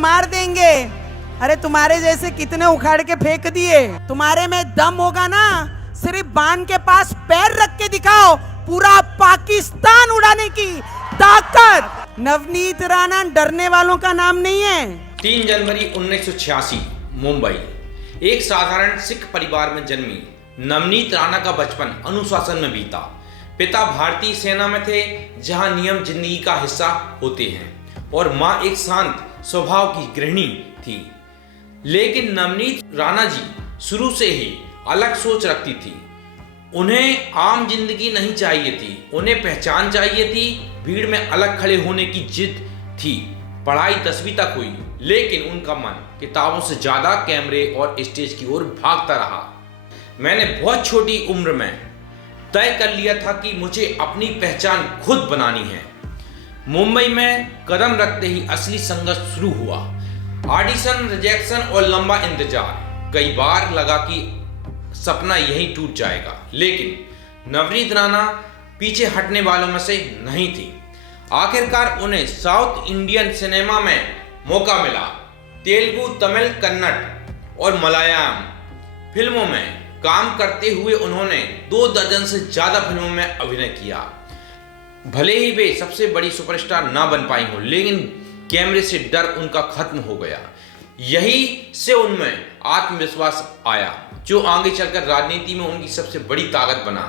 मार देंगे। अरे तुम्हारे जैसे कितने उखाड़ के फेंक दिए। तुम्हारे में दम होगा ना, सिर्फ बांध के पास पैर रख के दिखाओ, पूरा पाकिस्तान उड़ाने की ताकत। नवनीत राणा डरने वालों का नाम नहीं है। 3 जनवरी 1986 मुंबई। एक साधारण सिख परिवार में जन्मी नवनीत राणा का बचपन अनुशासन में बीता। पिता भारतीय सेना में थे, जहां नियम जिंदगी का हिस्सा होते हैं, और मां एक शांत स्वभाव की गृहिणी थी। लेकिन नवनीत राणा जी शुरू से ही अलग सोच रखती थी। उन्हें आम जिंदगी नहीं चाहिए थी, उन्हें पहचान चाहिए थी। भीड़ में अलग खड़े होने की जिद थी। पढ़ाई 10वीं तक हुई, लेकिन उनका मन किताबों से ज्यादा कैमरे और स्टेज की ओर भागता रहा। मैंने बहुत छोटी उम्र में तय कर लिया था कि मुझे अपनी पहचान खुद बनानी है। मुंबई में कदम रखते ही असली संघर्ष शुरू हुआ। ऑडिशन, रिजेक्शन और लंबा इंतजार। कई बार लगा कि सपना यहीं टूट जाएगा, लेकिन नवनीत राणा पीछे हटने वालों में से नहीं थी। आखिरकार उन्हें साउथ इंडियन सिनेमा में मौका मिला। तेलुगु, तमिल, कन्नड़ और मलयालम फिल्मों में काम करते हुए उन्होंने 2 दर्जन से ज्यादा फिल्मों में अभिनय किया। भले ही वे सबसे बड़ी सुपरस्टार ना बन पाई हो, लेकिन कैमरे से डर उनका खत्म हो गया। यही से उनमें आत्मविश्वास आया, जो आगे चलकर राजनीति में उनकी सबसे बड़ी ताकत बना।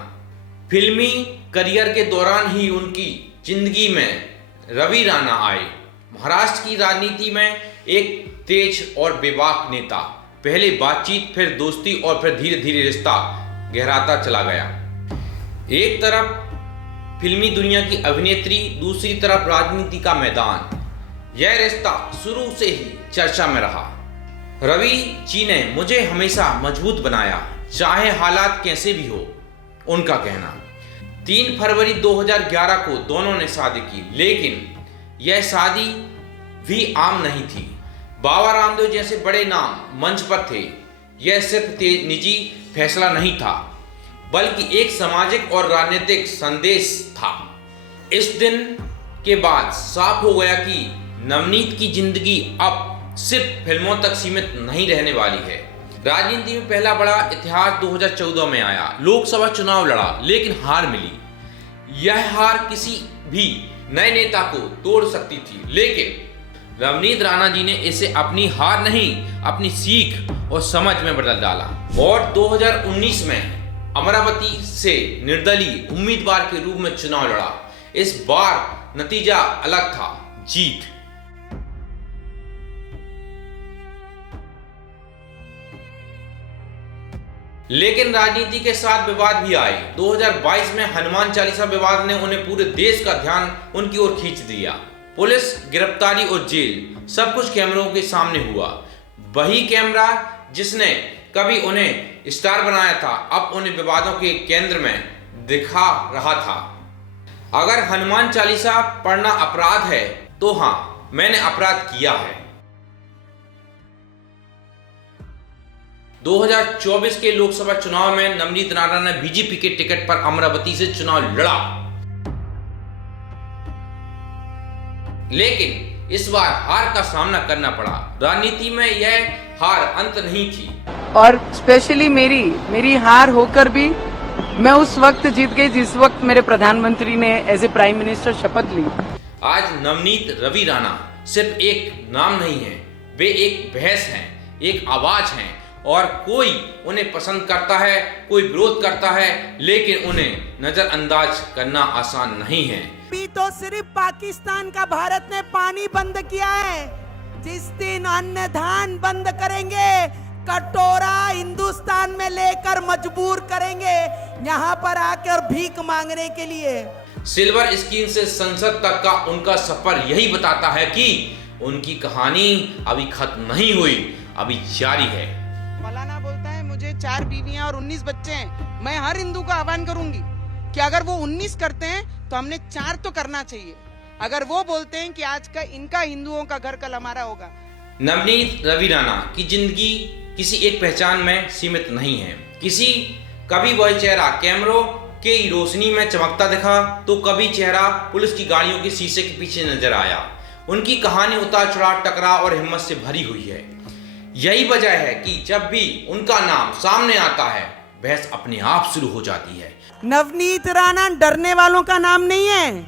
फिल्मी करियर के दौरान ही उनकी जिंदगी में रवि राणा आए। महाराष्ट्र की राजनीति में एक तेज और बेबाक नेता। पहले बातचीत, फिर दोस्ती और फिर धीरे धीरे रिश्ता गहराता चला गया। एक तरफ फिल्मी दुनिया की अभिनेत्री, दूसरी तरफ राजनीति का मैदान। यह रिश्ता शुरू से ही चर्चा में रहा। रवि जी ने मुझे हमेशा मजबूत बनाया, चाहे हालात कैसे भी हो, उनका कहना। 3 फरवरी 2011 को दोनों ने शादी की, लेकिन यह शादी भी आम नहीं थी। बाबा रामदेव जैसे बड़े नाम मंच पर थे। यह सिर्फ निजी फैसला नहीं था, बल्कि एक सामाजिक और राजनीतिक संदेश था। इस दिन के बाद साफ हो गया कि नवनीत की जिंदगी अब सिर्फ फिल्मों तक सीमित नहीं रहने वाली है। राजनीति में पहला बड़ा इतिहास 2014 में आया। लोकसभा चुनाव लड़ा, लेकिन हार मिली। यह हार किसी भी नए नेता को तोड़ सकती थी, लेकिन नवनीत राणा जी ने इसे अपनी हार नहीं, अपनी सीख और समझ में बदल डाला, और 2019 में अमरावती से निर्दलीय उम्मीदवार के रूप में चुनाव लड़ा। इस बार नतीजा अलग था, जीत। लेकिन राजनीति के साथ विवाद भी आए। 2022 में हनुमान चालीसा विवाद ने उन्हें पूरे देश का ध्यान उनकी ओर खींच दिया। पुलिस गिरफ्तारी और जेल, सब कुछ कैमरों के सामने हुआ। वही कैमरा जिसने कभी उन्हें स्टार बनाया था, अब उन्हें विवादों के केंद्र में दिखा रहा था। अगर हनुमान चालीसा पढ़ना अपराध है, तो हाँ, मैंने अपराध किया है। 2024 के लोकसभा चुनाव में नवनीत राणा ने बीजेपी के टिकट पर अमरावती से चुनाव लड़ा, लेकिन इस बार हार का सामना करना पड़ा। राजनीति में यह हार अंत नहीं थी, और स्पेशली मेरी हार होकर भी मैं उस वक्त जीत गई जिस वक्त मेरे प्रधानमंत्री ने एज ए प्राइम मिनिस्टर शपथ ली। आज नवनीत रवि राणा सिर्फ एक नाम नहीं है, वे एक बहस हैं, एक आवाज हैं, और कोई उन्हें पसंद करता है, कोई विरोध करता है, लेकिन उन्हें नजरअंदाज करना आसान नहीं है। अभी तो सिर्फ पाकिस्तान का भारत ने पानी बंद किया है। जिस दिन अन्न धान बंद करेंगे, कटोरा हिंदुस्तान में लेकर मजबूर करेंगे यहाँ पर आकर भीख मांगने के लिए। सिल्वर स्क्रीन से संसद तक का उनका सफर यही बताता है कि उनकी कहानी अभी खत्म नहीं हुई, अभी जारी है। मौलाना बोलता है मुझे 4 बीवियां और 19 बच्चे हैं। मैं हर हिंदू का आह्वान करूंगी कि अगर वो 19 करते हैं तो हमने 4 तो करना चाहिए। अगर वो बोलते हैं कि आज का इनका हिंदुओं का घर कल हमारा होगा। नवनीत रवि राणा की जिंदगी किसी एक पहचान में सीमित नहीं है। कभी वह चेहरा कैमरों की रोशनी में चमकता दिखा, तो कभी चेहरा पुलिस की गाड़ियों के शीशे के पीछे नजर आया। उनकी कहानी उतार चढ़ाव, टकराव और हिम्मत से भरी हुई है। यही वजह है कि जब भी उनका नाम सामने आता है, बहस अपने आप शुरू हो जाती है। नवनीत राणा डरने वालों का नाम नहीं है,